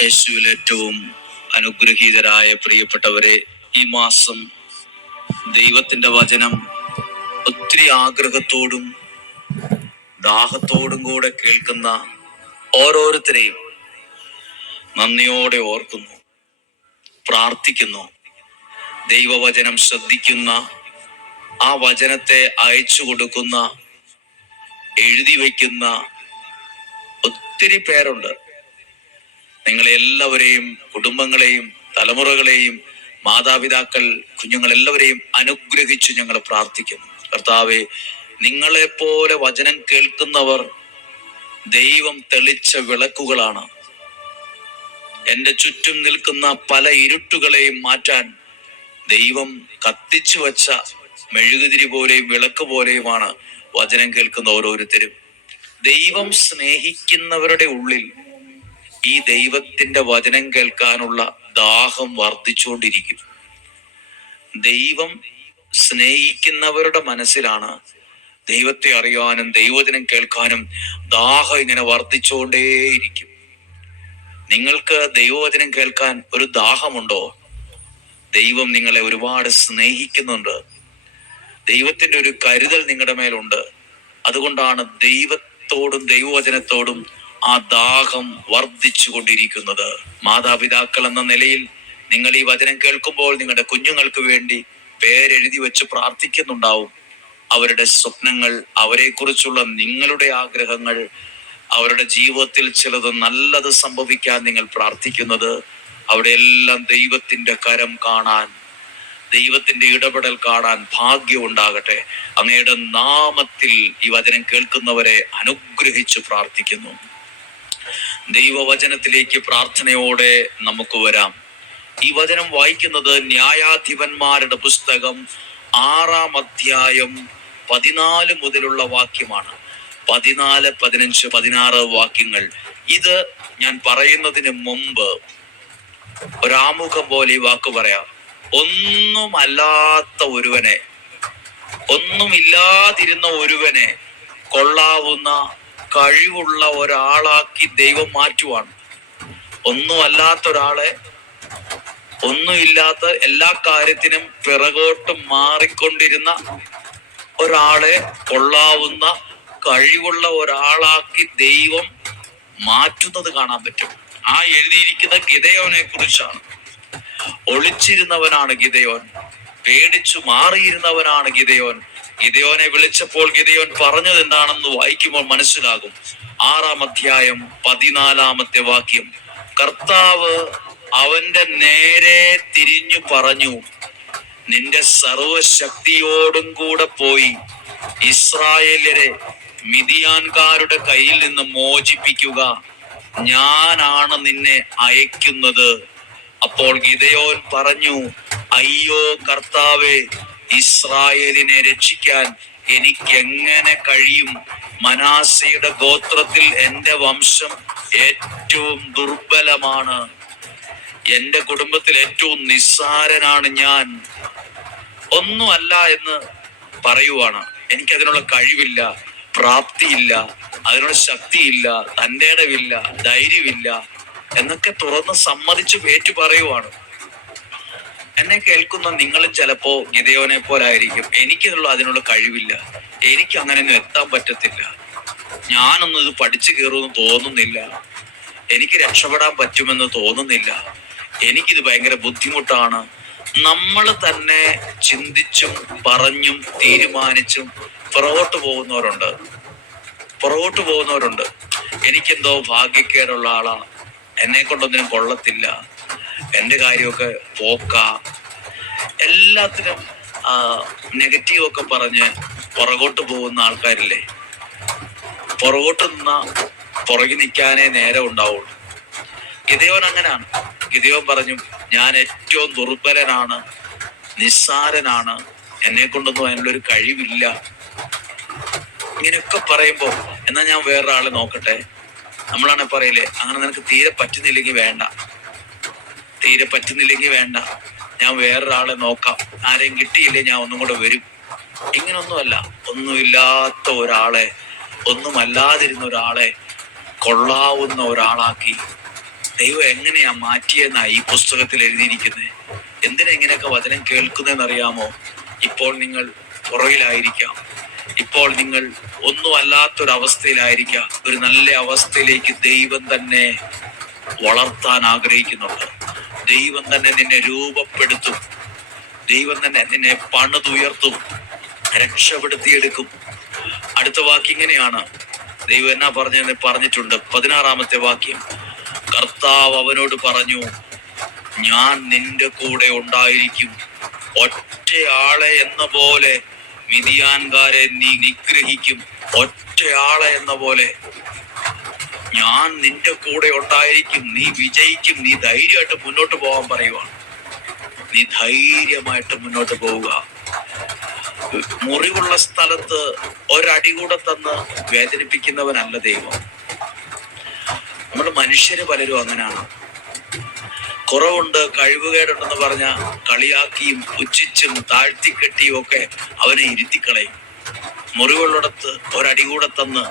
യേശുവിൽ ഏറ്റവും അനുഗ്രഹീതരായ പ്രിയപ്പെട്ടവരെ, ഈ മാസം ദൈവത്തിന്റെ വചനം ഒത്തിരി ആഗ്രഹത്തോടും ദാഹത്തോടും കൂടെ കേൾക്കുന്ന ഓരോരുത്തരെയും നന്ദിയോടെ ഓർക്കുന്നു, പ്രാർത്ഥിക്കുന്നു. ദൈവവചനം ശ്രദ്ധിക്കുന്ന, ആ വചനത്തെ അയച്ചു കൊടുക്കുന്ന, എഴുതി വയ്ക്കുന്ന ഒത്തിരി പേരുണ്ട്. നിങ്ങളെ എല്ലാവരെയും, കുടുംബങ്ങളെയും, തലമുറകളെയും, മാതാപിതാക്കൾ, കുഞ്ഞുങ്ങളെല്ലാവരെയും അനുഗ്രഹിച്ചു ഞങ്ങൾ പ്രാർത്ഥിക്കുന്നു. കർത്താവെ, നിങ്ങളെപ്പോലെ വചനം കേൾക്കുന്നവർ ദൈവം തെളിച്ച വിളക്കുകളാണ്. എൻ്റെ ചുറ്റും നിൽക്കുന്ന പല ഇരുട്ടുകളെയും മാറ്റാൻ ദൈവം കത്തിച്ചു വച്ച മെഴുകുതിരി പോലെയും വിളക്ക് പോലെയുമാണ് വചനം കേൾക്കുന്ന ഓരോരുത്തരും. ദൈവം സ്നേഹിക്കുന്നവരുടെ ഉള്ളിൽ ഈ ദൈവത്തിന്റെ വചനം കേൾക്കാനുള്ള ദാഹം വർദ്ധിച്ചുകൊണ്ടിരിക്കും. ദൈവം സ്നേഹിക്കുന്നവരുടെ മനസ്സിലാണ് ദൈവത്തെ അറിയാനും ദൈവവചനം കേൾക്കാനും ദാഹം ഇങ്ങനെ വർദ്ധിച്ചുകൊണ്ടേയിരിക്കും. നിങ്ങൾക്ക് ദൈവവചനം കേൾക്കാൻ ഒരു ദാഹമുണ്ടോ? ദൈവം നിങ്ങളെ ഒരുപാട് സ്നേഹിക്കുന്നുണ്ട്. ദൈവത്തിന്റെ ഒരു കരുതൽ നിങ്ങളുടെ മേലുണ്ട്. അതുകൊണ്ടാണ് ദൈവത്തോടും ദൈവവചനത്തോടും ആ ദാഹം വർദ്ധിച്ചു കൊണ്ടിരിക്കുന്നത്. മാതാപിതാക്കൾ എന്ന നിലയിൽ നിങ്ങൾ ഈ വചനം കേൾക്കുമ്പോൾ നിങ്ങളുടെ കുഞ്ഞുങ്ങൾക്ക് വേണ്ടി പേരെഴുതി വെച്ച് പ്രാർത്ഥിക്കുന്നുണ്ടാവും. അവരുടെ സ്വപ്നങ്ങൾ, അവരെക്കുറിച്ചുള്ള നിങ്ങളുടെ ആഗ്രഹങ്ങൾ, അവരുടെ ജീവിതത്തിൽ ചിലത് നല്ലത് സംഭവിക്കാൻ നിങ്ങൾ പ്രാർത്ഥിക്കുന്നത്, അവിടെ എല്ലാം ദൈവത്തിന്റെ കരം കാണാൻ, ദൈവത്തിന്റെ ഇടപെടൽ കാണാൻ ഭാഗ്യം ഉണ്ടാകട്ടെ. അങ്ങയുടെ നാമത്തിൽ ഈ വചനം കേൾക്കുന്നവരെ അനുഗ്രഹിച്ചു പ്രാർത്ഥിക്കുന്നു. ദൈവവചനത്തിലേക്ക് പ്രാർത്ഥനയോടെ നമുക്ക് വരാം. ഈ വചനം വായിക്കുന്നത് ന്യായാധിപന്മാരുടെ പുസ്തകം 6-ാം അധ്യായം 14 മുതലുള്ള വാക്യമാണ്. 14, 15, 16 വാക്യങ്ങൾ. ഇത് ഞാൻ പറയുന്നതിന് മുമ്പ് ഒരാമുഖം പോലെ ഈ വാക്ക് പറയാം. ഒന്നുമല്ലാത്ത ഒരുവനെ, ഒന്നുമില്ലാതിരുന്ന ഒരുവനെ കൊള്ളാവുന്ന കഴിവുള്ള ഒരാളാക്കി ദൈവം മാറ്റുവാണ്. ഒന്നുമല്ലാത്ത ഒരാളെ, ഒന്നുമില്ലാത്ത എല്ലാ കാര്യത്തിനും പിറകോട്ട് മാറിക്കൊണ്ടിരുന്ന ഒരാളെ കൊള്ളാവുന്ന കഴിവുള്ള ഒരാളാക്കി ദൈവം മാറ്റുന്നത് കാണാൻ പറ്റും. ആ എഴുതിയിരിക്കുന്ന ഗിദെയോനെ കുറിച്ചാണ്. ഒളിച്ചിരുന്നവനാണ് ഗിദെയോൻ, പേടിച്ചു മാറിയിരുന്നവനാണ് ഗിദെയോൻ. ഗിദെയോനെ വിളിച്ചപ്പോൾ ഗിദെയോൻ പറഞ്ഞത് എന്താണെന്ന് വായിക്കുമ്പോൾ മനസ്സിലാകും. 6-ാം അധ്യായം 14-ാമത്തെ വാക്യം. കർത്താവ് അവന്റെ നേരെ തിരിഞ്ഞു പറഞ്ഞു, നിന്റെ സർവശക്തിയോടും കൂടെ പോയി ഇസ്രായേല്യരെ മിദിയാൻകാരുടെ കയ്യിൽ നിന്ന് മോചിപ്പിക്കുക. ഞാനാണ് നിന്നെ അയക്കുന്നത്. അപ്പോൾ ഗിദെയോൻ പറഞ്ഞു, അയ്യോ കർത്താവേ, ഇസ്രായേലിനെ രക്ഷിക്കാൻ എനിക്ക് എങ്ങനെ കഴിയും? മനാസയുടെ ഗോത്രത്തിൽ എൻ്റെ വംശം ഏറ്റവും ദുർബലമാണ്. എൻ്റെ കുടുംബത്തിൽ ഏറ്റവും നിസ്സാരനാണ് ഞാൻ. ഒന്നുമല്ല എന്ന് പറയുവാണ്. എനിക്കതിനുള്ള കഴിവില്ല, പ്രാപ്തിയില്ല, അതിനുള്ള ശക്തിയില്ല, തൻ്റെ ഇടവില്ല, ധൈര്യമില്ല എന്നൊക്കെ തുറന്ന് സമ്മതിച്ച് പേറ്റു പറയുവാണ്. എന്നെ കേൾക്കുന്ന നിങ്ങളും ചിലപ്പോ ഗിദെയോനെ പോലായിരിക്കും. അതിനുള്ള കഴിവില്ല, എനിക്ക് അങ്ങനെയൊന്നും എത്താൻ പറ്റത്തില്ല, ഞാനൊന്നും ഇത് പഠിച്ചു കയറുമെന്ന് തോന്നുന്നില്ല, എനിക്ക് രക്ഷപ്പെടാൻ പറ്റുമെന്ന് തോന്നുന്നില്ല, എനിക്കിത് ഭയങ്കര ബുദ്ധിമുട്ടാണ്. നമ്മൾ തന്നെ ചിന്തിച്ചും പറഞ്ഞും തീരുമാനിച്ചും പുറകോട്ട് പോകുന്നവരുണ്ട്. എനിക്കെന്തോ ഭാഗ്യക്കേടുള്ള ആളാ, എന്നെ കൊണ്ടൊന്നിനും കൊള്ളത്തില്ല, എൻ്റെ കാര്യമൊക്കെ പോക്ക, എല്ലാത്തിനും നെഗറ്റീവൊക്കെ പറഞ്ഞ് പുറകോട്ട് പോകുന്ന ആൾക്കാരില്ലേ. പുറകോട്ട് നിന്ന പുറകെ നിൽക്കാനേ നേരം ഉണ്ടാവുള്ളൂ. ഗിദെയോൻ അങ്ങനെയാണ്. ഗിദെയോൻ പറഞ്ഞു, ഞാൻ ഏറ്റവും ദുർബലനാണ്, നിസ്സാരനാണ്, എന്നെ കൊണ്ടൊന്നും അതിനുള്ളൊരു കഴിവില്ല. ഇങ്ങനെയൊക്കെ പറയുമ്പോ എന്നാ ഞാൻ വേറൊരാളെ നോക്കട്ടെ. നമ്മളാണെ പറയില്ലേ, അങ്ങനെ നിനക്ക് തീരെ പറ്റുന്നില്ലെങ്കിൽ വേണ്ട, ഞാൻ വേറൊരാളെ നോക്കാം, ആരെയും കിട്ടിയില്ലേ ഞാൻ ഒന്നും കൂടെ വരും. ഇങ്ങനൊന്നുമല്ല. ഒന്നുമില്ലാത്ത ഒരാളെ, ഒന്നുമല്ലാതിരുന്ന ഒരാളെ കൊള്ളാവുന്ന ഒരാളാക്കി ദൈവം എങ്ങനെയാ മാറ്റിയെന്നാ ഈ പുസ്തകത്തിൽ എഴുതിയിരിക്കുന്നത്. എന്തിനാ ഇങ്ങനെയൊക്കെ വചനം കേൾക്കുന്നതെന്നറിയാമോ? ഇപ്പോൾ നിങ്ങൾ പുറകിലായിരിക്കാം, ഇപ്പോൾ നിങ്ങൾ ഒന്നും അല്ലാത്തൊരവസ്ഥയിലായിരിക്കാം. ഒരു നല്ല അവസ്ഥയിലേക്ക് ദൈവം തന്നെ വളർത്താൻ ആഗ്രഹിക്കുന്നുണ്ട്. ദൈവം തന്നെ നിന്നെ രൂപപ്പെടുത്തും. ദൈവം തന്നെ നിന്നെ പണിതുയർത്തും, രക്ഷപ്പെടുത്തിയെടുക്കും. അടുത്ത വാക്യം ഇങ്ങനെയാണ്. ദൈവം എന്നാ പറഞ്ഞിട്ടുണ്ട്. 16-ാമത്തെ വാക്യം. കർത്താവ് അവനോട് പറഞ്ഞു, ഞാൻ നിന്റെ കൂടെ ഉണ്ടായിരിക്കും. ഒറ്റയാളെ എന്ന പോലെ മിദിയാൻകാരെ നീ നിഗ്രഹിക്കും. ഒറ്റയാളെ എന്ന പോലെ ഞാൻ നിന്റെ കൂടെ ഉണ്ടായിരിക്കും. നീ വിജയിക്കും. നീ ധൈര്യമായിട്ട് മുന്നോട്ട് പോകാൻ പറയുവാണ്. നീ ധൈര്യമായിട്ട് മുന്നോട്ട് പോവുക. മുറിവുള്ള സ്ഥലത്ത് ഒരടി കൂടെ തന്ന് വേദനിപ്പിക്കുന്നവനല്ല ദൈവം. നമ്മുടെ മനുഷ്യര് പലരും അങ്ങനെയാണ്. കുറവുണ്ട്, കഴിവുകേടുണ്ടെന്ന് പറഞ്ഞ കളിയാക്കിയും പുച്ഛിച്ചും താഴ്ത്തിക്കെട്ടിയും ഒക്കെ അവനെ ഇരുത്തിക്കളയും. മുറിവുള്ളിടത്ത് ഒരടി കൂടെ തന്ന്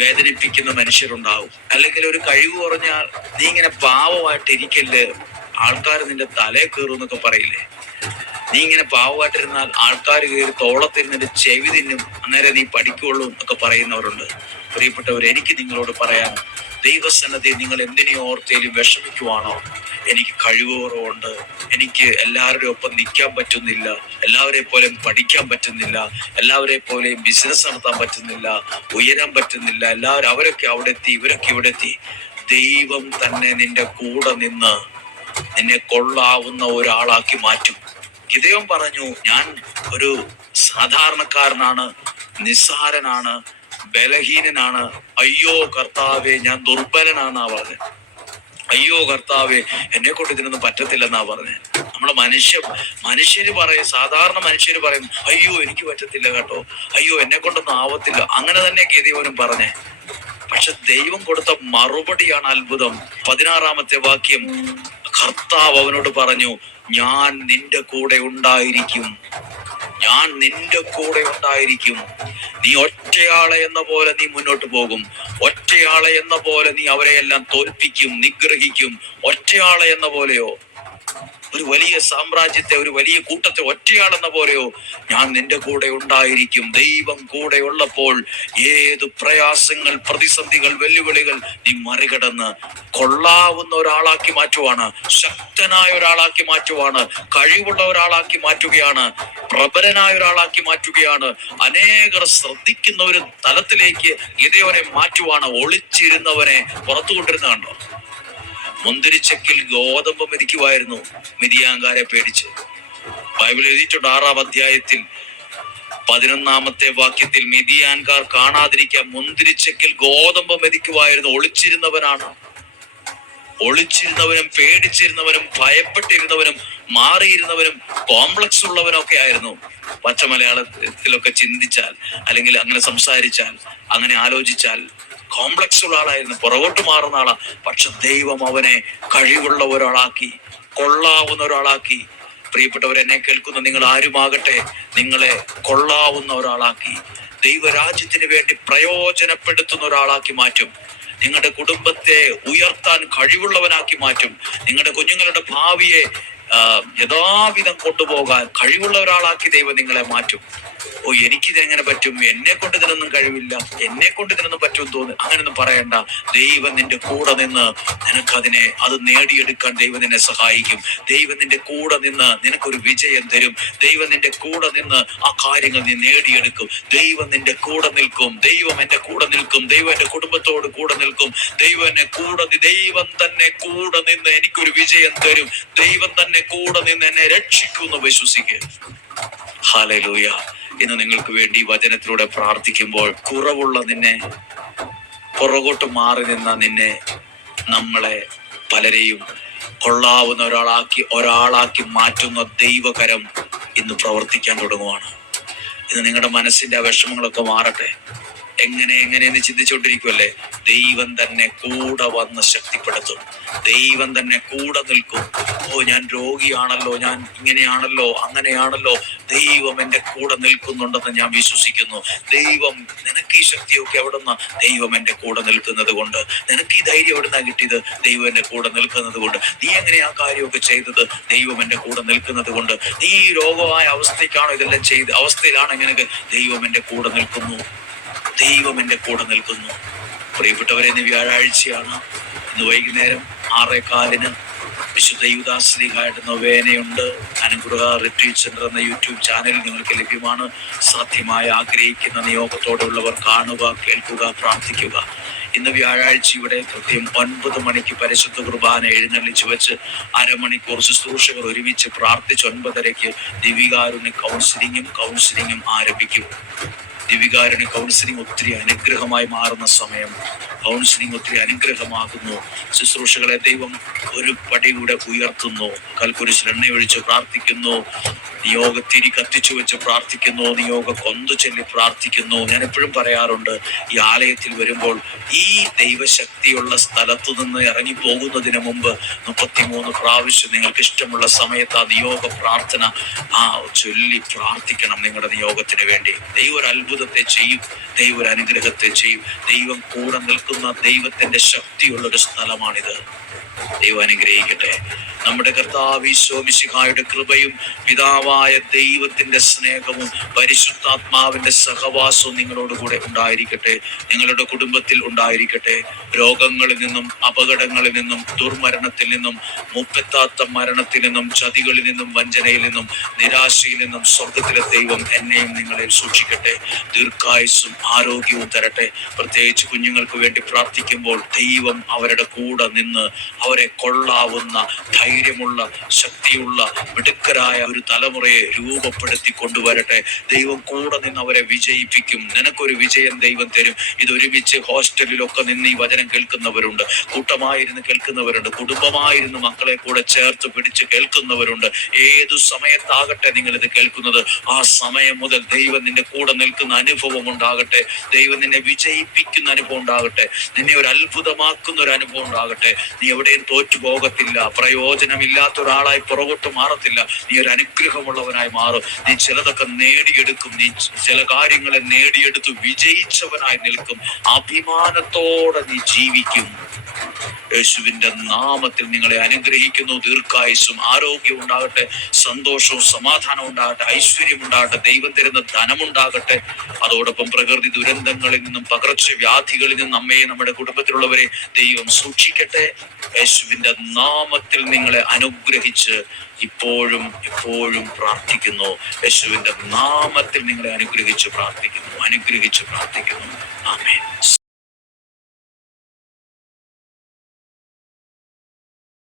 വേദനിപ്പിക്കുന്ന മനുഷ്യരുണ്ടാവും. അല്ലെങ്കിൽ ഒരു കഴിവ് കുറഞ്ഞാൽ നീ ഇങ്ങനെ പാവമായിട്ട് ഇരിക്കല്ലേ, ആൾക്കാർ നിന്റെ തലേ കയറും എന്നൊക്കെ പറയില്ലേ. നീ ഇങ്ങനെ പാവമായിട്ടിരുന്നാൽ ആൾക്കാർ കയറി തോളത്തിരുന്നിട്ട് ചെവി തിന്നും, അന്നേരം നീ പഠിക്കുള്ളൂ എന്നൊക്കെ പറയുന്നവരുണ്ട്. പ്രിയപ്പെട്ടവർ, എനിക്ക് നിങ്ങളോട് പറയാൻ, ദൈവസന്നദ്ധി നിങ്ങൾ എന്തിനെ ഓർത്തേലും വിഷമിക്കുവാണോ? എനിക്ക് കഴിവ് കുറവുണ്ട്, എനിക്ക് എല്ലാവരുടെ ഒപ്പം നിൽക്കാൻ പറ്റുന്നില്ല, എല്ലാവരെ പോലെയും പഠിക്കാൻ പറ്റുന്നില്ല, എല്ലാവരെ പോലെയും ബിസിനസ് നടത്താൻ പറ്റുന്നില്ല, ഉയരാൻ പറ്റുന്നില്ല, എല്ലാവരും അവരൊക്കെ അവിടെ എത്തി, ഇവരൊക്കെ ഇവിടെ എത്തി. ദൈവം തന്നെ നിന്റെ കൂടെ നിന്ന് നിന്നെ കൊള്ളാവുന്ന ഒരാളാക്കി മാറ്റും. ഗിദെയോൻ പറഞ്ഞു, ഞാൻ ഒരു സാധാരണക്കാരനാണ്, നിസ്സാരനാണ്, ബലഹീനനാണ്. അയ്യോ കർത്താവേ, ഞാൻ ദുർബലനാന്നാ പറഞ്ഞത്. അയ്യോ കർത്താവേ, എന്നെ കൊണ്ട് ഇതിനൊന്നും പറ്റത്തില്ലെന്നാ പറഞ്ഞത്. നമ്മളെ മനുഷ്യര് പറയും, സാധാരണ മനുഷ്യര് പറയും, അയ്യോ എനിക്ക് പറ്റത്തില്ല കേട്ടോ, അയ്യോ എന്നെ കൊണ്ടൊന്നും ആവത്തില്ല. അങ്ങനെ തന്നെ ഗിദെയോനും പറഞ്ഞേ. പക്ഷെ ദൈവം കൊടുത്ത മറുപടിയാണ് അത്ഭുതം. 16-ാമത്തെ വാക്യം. കർത്താവ് അവനോട് പറഞ്ഞു, ഞാൻ നിന്റെ കൂടെ ഉണ്ടായിരിക്കും. ഞാൻ നിന്റെ കൂടെ ഉണ്ടായിരിക്കും. നീ ഒറ്റയാളെ എന്ന പോലെ നീ മുന്നോട്ട് പോകും. ഒറ്റയാളെ എന്ന പോലെ നീ അവരെയെല്ലാം തോൽപ്പിക്കും, നിഗ്രഹിക്കും. ഒറ്റയാളെ എന്ന പോലെയോ, ഒരു വലിയ സാമ്രാജ്യത്തെ, ഒരു വലിയ കൂട്ടത്തെ ഒറ്റയാളെന്ന പോലെയോ ഞാൻ നിന്റെ കൂടെ ഉണ്ടായിരിക്കും. ദൈവം കൂടെ ഉള്ളപ്പോൾ ഏത് പ്രയാസങ്ങൾ, പ്രതിസന്ധികൾ, വെല്ലുവിളികൾ നീ മറികടന്ന് കൊള്ളാവുന്ന ഒരാളാക്കി മാറ്റുവാണ്, ശക്തനായ ഒരാളാക്കി മാറ്റുവാണ്, കഴിവുള്ള ഒരാളാക്കി മാറ്റുകയാണ്, പ്രബലനായ ഒരാളാക്കി മാറ്റുകയാണ്. അനേകർ ശ്രദ്ധിക്കുന്ന ഒരു തലത്തിലേക്ക് ഗിദെയോനെ മാറ്റുവാണ്. ഒളിച്ചിരുന്നവനെ പുറത്തു കൊണ്ടിരുന്ന കണ്ടോ? മുന്തിരിച്ചക്കിൽ ഗോതമ്പ് മെതിക്കുമായിരുന്നു മിദിയാൻകാരെ പേടിച്ച്. ബൈബിൾ എഴുതിയിട്ടുണ്ട് 6-ാം അധ്യായത്തിൽ 11-ാമത്തെ വാക്യത്തിൽ, മിദിയാൻകാർ കാണാതിരിക്കാൻ മുന്തിരിച്ചക്കിൽ ഗോതമ്പ് മെതിക്കുമായിരുന്നു. ഒളിച്ചിരുന്നവനും പേടിച്ചിരുന്നവനും ഭയപ്പെട്ടിരുന്നവനും മാറിയിരുന്നവനും കോംപ്ലക്സ് ഉള്ളവനൊക്കെ ആയിരുന്നു. പച്ച മലയാളത്തിലൊക്കെ ചിന്തിച്ചാൽ, അല്ലെങ്കിൽ അങ്ങനെ സംസാരിച്ചാൽ, അങ്ങനെ ആലോചിച്ചാൽ കോംപ്ലക്സ് ഉള്ള ആളായിരുന്നു, പുറകോട്ട് മാറുന്ന ആളാ. പക്ഷെ ദൈവം അവനെ കഴിവുള്ള ഒരാളാക്കി, കൊള്ളാവുന്ന ഒരാളാക്കി. പ്രിയപ്പെട്ടവർ, എന്നെ കേൾക്കുന്ന നിങ്ങൾ ആരുമാകട്ടെ, നിങ്ങളെ കൊള്ളാവുന്ന ഒരാളാക്കി, ദൈവരാജ്യത്തിന് വേണ്ടി പ്രയോജനപ്പെടുത്തുന്ന ഒരാളാക്കി മാറ്റും. നിങ്ങളുടെ കുടുംബത്തെ ഉയർത്താൻ കഴിവുള്ളവനാക്കി മാറ്റും. നിങ്ങളുടെ കുഞ്ഞുങ്ങളുടെ ഭാവിയെ യഥാവിധം കൊണ്ടുപോകാൻ കഴിവുള്ള ഒരാളാക്കി ദൈവം നിങ്ങളെ മാറ്റും. ഓ, എനിക്കിതെങ്ങനെ പറ്റും, എന്നെ കൊണ്ട് ഇതിനൊന്നും കഴിവില്ല, എന്നെ കൊണ്ട് ഇതിനൊന്നും പറ്റും തോന്നുന്നു, അങ്ങനെയൊന്നും പറയണ്ട. ദൈവം നിന്റെ കൂടെ നിന്ന് അത് നേടിയെടുക്കാൻ ദൈവം നിന്നെ സഹായിക്കും. ദൈവം നിന്റെ കൂടെ നിന്ന് നിനക്കൊരു വിജയം തരും. ദൈവം നിന്റെ കൂടെ നിന്ന് ആ കാര്യങ്ങൾ നീ നേടിയെടുക്കും. ദൈവം നിന്റെ കൂടെ നിൽക്കും. ദൈവം എന്റെ കൂടെ നിൽക്കും. ദൈവം എന്റെ കുടുംബത്തോട് കൂടെ നിൽക്കും. ദൈവം തന്നെ കൂടെ നിന്ന് എനിക്കൊരു വിജയം തരും. ദൈവം തന്നെ കൂടെ നിന്ന് എന്നെ രക്ഷിക്കുമെന്ന് വിശ്വസിക്കുക. ഹല്ലേലൂയ. ഇന്ന് നിങ്ങൾക്ക് വേണ്ടി വചനത്തിലൂടെ പ്രാർത്ഥിക്കുമ്പോൾ, കുറവുള്ള നിന്നെ, പുറകോട്ട് മാറി നിന്ന നമ്മളെ പലരെയും കൊള്ളാവുന്ന ഒരാളാക്കി മാറ്റുന്ന ദൈവകരം ഇന്ന് പ്രവർത്തിക്കാൻ തുടങ്ങുവാണ്. ഇന്ന് നിങ്ങളുടെ മനസ്സിന്റെ വിഷമങ്ങളൊക്കെ മാറട്ടെ. എങ്ങനെയെന്ന് ചിന്തിച്ചുകൊണ്ടിരിക്കുമല്ലേ? ദൈവം തന്നെ കൂടെ വന്ന് ശക്തിപ്പെടുത്തും. ദൈവം തന്നെ കൂടെ നിൽക്കും. ഞാൻ രോഗിയാണല്ലോ, ഞാൻ ഇങ്ങനെയാണല്ലോ, അങ്ങനെയാണല്ലോ, ദൈവം എൻ്റെ കൂടെ നിൽക്കുന്നുണ്ടെന്ന് ഞാൻ വിശ്വസിക്കുന്നു. ദൈവം, നിനക്ക് ഈ ശക്തിയൊക്കെ എവിടുന്ന? ദൈവം എൻ്റെ കൂടെ നിൽക്കുന്നത് കൊണ്ട്. നിനക്ക് ഈ ധൈര്യം എവിടുന്നാ കിട്ടിയത്? ദൈവം എൻ്റെ കൂടെ നിൽക്കുന്നത് കൊണ്ട്. നീ എങ്ങനെ ആ കാര്യമൊക്കെ ചെയ്തത്? ദൈവം എൻ്റെ കൂടെ നിൽക്കുന്നത് കൊണ്ട്. നീ ഈ രോഗമായ അവസ്ഥയ്ക്കാണോ ഇതെല്ലാം ചെയ്ത് അവസ്ഥയിലാണ് എങ്ങനെ? ദൈവം എൻ്റെ കൂടെ നിൽക്കുന്നു. ദൈവം എൻ്റെ കൂടെ നിൽക്കുന്നു. പ്രിയപ്പെട്ടവരെ, ഇന്ന് വ്യാഴാഴ്ചയാണ്. ഇന്ന് വൈകുന്നേരം 6:15 വിശുദ്ധ യൂദാസ് ശ്ലീഹായുടെ നൊവേനയുണ്ട്. അനുഗ്രഹ റിട്രീറ്റ് സെന്റർ എന്ന യൂട്യൂബ് ചാനൽ നിങ്ങൾക്ക് ലഭ്യമാണ്. സാധ്യമായി ആഗ്രഹിക്കുന്ന നിയോഗത്തോടെയുള്ളവർ കാണുക, കേൾക്കുക, പ്രാർത്ഥിക്കുക. ഇന്ന് വ്യാഴാഴ്ച ഇവിടെ കൃത്യം 9 മണിക്ക് പരിശുദ്ധ കുർബാന എഴുന്നള്ളിച്ചു വെച്ച് അരമണിക്കൂർ ശുശ്രൂഷകർ ഒരുമിച്ച് പ്രാർത്ഥിച്ച് 9:30 ദിവികാരുണ്യ കൗൺസിലിങ്ങും ആരംഭിക്കും. ദിവികാരുണ്യ കൗൺസിലിംഗ് ഒത്തിരി അനുഗ്രഹമായി മാറുന്ന സമയം. കൗൺസിലിംഗ് ഒത്തിരി അനുഗ്രഹമാകുന്നു. ശുശ്രൂഷകളെ ദൈവം ഒരു പടി കൂടെ ഉയർത്തുന്നു. കൽക്കുരിശിൽ എണ്ണയൊഴിച്ച് പ്രാർത്ഥിക്കുന്നു. നിയോഗത്തിരി കത്തിച്ചു വെച്ച് പ്രാർത്ഥിക്കുന്നു. നിയോഗ കൊന്തു ചൊല്ലി പ്രാർത്ഥിക്കുന്നു. ഞാൻ എപ്പോഴും പറയാറുണ്ട്, ഈ ആലയത്തിൽ വരുമ്പോൾ ഈ ദൈവശക്തിയുള്ള സ്ഥലത്തു നിന്ന് ഇറങ്ങി പോകുന്നതിന് മുമ്പ് 33 പ്രാവശ്യം നിങ്ങൾക്ക് ഇഷ്ടമുള്ള സമയത്ത് ആ നിയോഗ പ്രാർത്ഥന ചൊല്ലി പ്രാർത്ഥിക്കണം. നിങ്ങളുടെ നിയോഗത്തിന് വേണ്ടി ദൈവം ഒരു അത്ഭുതത്തെ ചെയ്യും. ദൈവം ഒരു അനുഗ്രഹത്തെ ചെയ്യും. ദൈവം കൂടെ നിൽക്കുന്ന ദൈവത്തിന്റെ ശക്തിയുള്ളൊരു സ്ഥലമാണിത്. ദൈവം അനുഗ്രഹിക്കട്ടെ. നമ്മുടെ കർത്താവ് ഈശോ മിശിഹായുടെ കൃപയും പിതാവായ ദൈവത്തിന്റെ സ്നേഹവും പരിശുദ്ധാത്മാവിന്റെ സഹവാസവും നിങ്ങളോടുകൂടെ ഉണ്ടായിരിക്കട്ടെ. നിങ്ങളുടെ കുടുംബത്തിൽ ഉണ്ടായിരിക്കട്ടെ. രോഗങ്ങളിൽ നിന്നും, അപകടങ്ങളിൽ നിന്നും, ദുർമരണത്തിൽ നിന്നും, മുപ്പെത്താത്ത മരണത്തിൽ നിന്നും, ചതികളിൽ നിന്നും, വഞ്ചനയിൽ നിന്നും, നിരാശയിൽ നിന്നും സ്വർഗത്തിലെ ദൈവം എന്നെയും നിങ്ങളെ സൂക്ഷിക്കട്ടെ. ദീർഘായുസ്സും ആരോഗ്യവും തരട്ടെ. പ്രത്യേകിച്ച് കുഞ്ഞുങ്ങൾക്ക് വേണ്ടി പ്രാർത്ഥിക്കുമ്പോൾ ദൈവം അവരുടെ കൂടെ നിന്ന് അവരെ കൊള്ളാവുന്ന, ധൈര്യമുള്ള, ശക്തിയുള്ള, മിടുക്കരായ ഒരു തലമുറയെ രൂപപ്പെടുത്തി കൊണ്ടുവരട്ടെ. ദൈവം കൂടെ നിന്ന് അവരെ വിജയിപ്പിക്കും. നിനക്കൊരു വിജയം ദൈവം തരും. ഇതൊരുമിച്ച് ഹോസ്റ്റലിലൊക്കെ നിന്ന് ഈ വചനം കേൾക്കുന്നവരുണ്ട്, കൂട്ടമായിരുന്നു കേൾക്കുന്നവരുണ്ട്, കുടുംബമായിരുന്നു മക്കളെ കൂടെ ചേർത്ത് പിടിച്ച് കേൾക്കുന്നവരുണ്ട്. ഏതു സമയത്താകട്ടെ നിങ്ങൾ ഇത് കേൾക്കുന്നത്, ആ സമയം മുതൽ ദൈവം നിന്റെ കൂടെ നിൽക്കുന്ന അനുഭവം ഉണ്ടാകട്ടെ. ദൈവം നിന്നെ വിജയിപ്പിക്കുന്ന അനുഭവം ഉണ്ടാകട്ടെ. നിന്നെ ഒരു അത്ഭുതമാക്കുന്ന ഒരു അനുഭവം ഉണ്ടാകട്ടെ. നീ എവിടെയും തോറ്റു പോകത്തില്ല. പ്രയോജനമില്ലാത്ത ഒരാളായി പുറകോട്ട് മാറത്തില്ല. നീ ഒരു അനുഗ്രഹമുള്ളവനായി മാറും. നീ ചിലതൊക്കെ നേടിയെടുക്കും. നീ ചില കാര്യങ്ങളെ നേടിയെടുത്ത് വിജയിച്ചവനായി നിൽക്കും. അഭിമാനത്തോടെ നീ ജീവിക്കും. യേശുവിന്റെ നാമത്തിൽ നിങ്ങളെ അനുഗ്രഹിക്കുന്നു. ദീർഘായുസ്സും ആരോഗ്യവും ഉണ്ടാകട്ടെ. സന്തോഷവും സമാധാനവും ഉണ്ടാകട്ടെ. ഐശ്വര്യം ഉണ്ടാകട്ടെ. ദൈവം തരുന്ന ധനമുണ്ടാകട്ടെ. അതോടൊപ്പം പ്രകൃതി ദുരന്തങ്ങളിൽ നിന്നും, പകർച്ചവ്യാധികളിൽ നിന്നും നമ്മയെ, നമ്മുടെ കുടുംബത്തിലുള്ളവരെ ദൈവം സൂക്ഷിക്കട്ടെ. യേശുവിന്റെ നാമത്തിൽ നിങ്ങളെ അനുഗ്രഹിച്ച് ഇപ്പോഴും എപ്പോഴും പ്രാർത്ഥിക്കുന്നു. യേശുവിന്റെ നാമത്തിൽ നിങ്ങളെ അനുഗ്രഹിച്ച് പ്രാർത്ഥിക്കുന്നു. ആമേൻ.